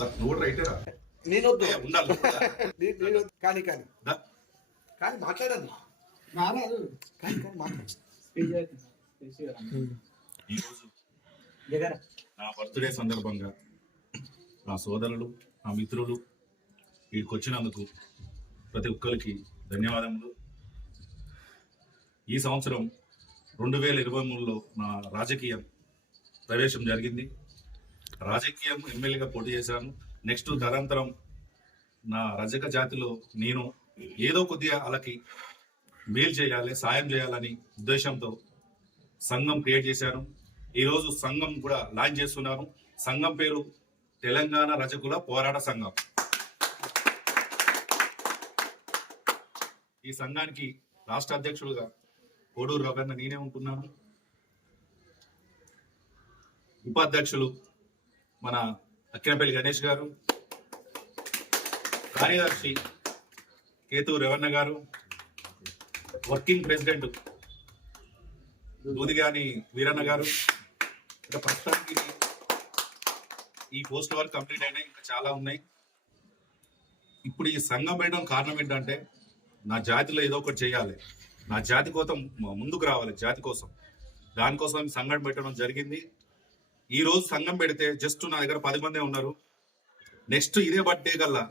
నువ్వు రైటరా నేను వద్దు ఉండాలి నేను కానీ కానీ కానీ మాట్లాడదు కానీ కానీ మాట్లాడు ఈరోజు నా బర్త్డే సందర్భంగా నా సోదరులు నా మిత్రులు వీడికి వచ్చినందుకు ప్రతి ఒక్కరికి ధన్యవాదములు. ఈ సంవత్సరం 2023లో నా రాజకీయ ప్రవేశం జరిగింది. రాజకీయం ఎమ్మెల్యేగా పోటీ చేశాను. నెక్స్ట్ తరంతరం నా రజక జాతిలో నేను ఏదో కొద్దిగా వాళ్ళకి మేలు చేయాలి, సాయం చేయాలని ఉద్దేశంతో సంఘం క్రియేట్ చేశాను. ఈరోజు సంఘం కూడా లాంచ్ చేస్తున్నాను. సంఘం పేరు తెలంగాణ రజకుల పోరాట సంఘం. ఈ సంఘానికి రాష్ట్ర అధ్యక్షుడుగా కోడూరు రవీంద్ర నేనే ఉంటున్నాను. ఉపాధ్యక్షులు మన అక్కినపల్లి గణేష్ గారు, కార్యదర్శి కేతూరు రేవన్న గారు, వర్కింగ్ ప్రెసిడెంట్ దూదిగాని వీరన్న గారు. ఇంకా ప్రస్తుతానికి ఈ పోస్ట్ వర్క్ కంప్లీట్ అయినాయి, ఇంకా చాలా ఉన్నాయి. ఇప్పుడు ఈ సంఘం పెట్టడం కారణం ఏంటంటే నా జాతిలో ఏదో ఒకటి చేయాలి, నా జాతి కోసం ముందుకు రావాలి, జాతి కోసం. దానికోసం సంఘం పెట్టడం జరిగింది. ఈ రోజు సంఘం పెడితే జస్ట్ నా దగ్గర 10 మందే ఉన్నారు. నెక్స్ట్ ఇదే బర్త్డే కల్లా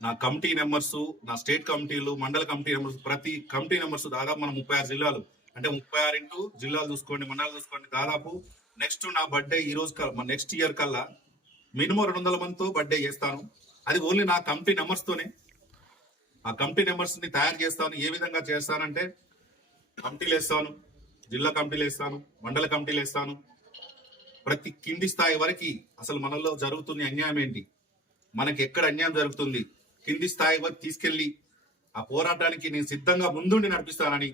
నా కమిటీ మెంబర్స్, నా స్టేట్ కమిటీలు, మండల కమిటీ మెంబర్స్, ప్రతి కమిటీ మెంబర్స్ దాదాపు మనం 36 జిల్లాలు అంటే 36 జిల్లాలు చూసుకోండి, మండలాలు చూసుకోండి. దాదాపు నెక్స్ట్ నా బర్త్డే ఈ రోజు నెక్స్ట్ ఇయర్ కల్లా మినిమం 200 మందితో బర్త్డే చేస్తాను. అది ఓన్లీ నా కమిటీ మెంబర్స్ తోనే. ఆ కమిటీ మెంబర్స్ ని తయారు చేస్తాను. ఏ విధంగా చేస్తానంటే కమిటీలు వేస్తాను, జిల్లా కమిటీలు వేస్తాను, మండల కమిటీలు వేస్తాను. ప్రతి కింది స్థాయి వరకు అసలు మనలో జరుగుతున్న అన్యాయం ఏంటి, మనకి ఎక్కడ అన్యాయం జరుగుతుంది, కింది స్థాయి వరకు తీసుకెళ్లి ఆ పోరాటానికి నేను సిద్ధంగా ముందుండి నడిపిస్తానని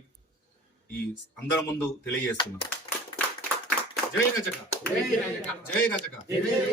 ఈ అందరి ముందు తెలియజేస్తున్నాను. జై రజక, జై రజక.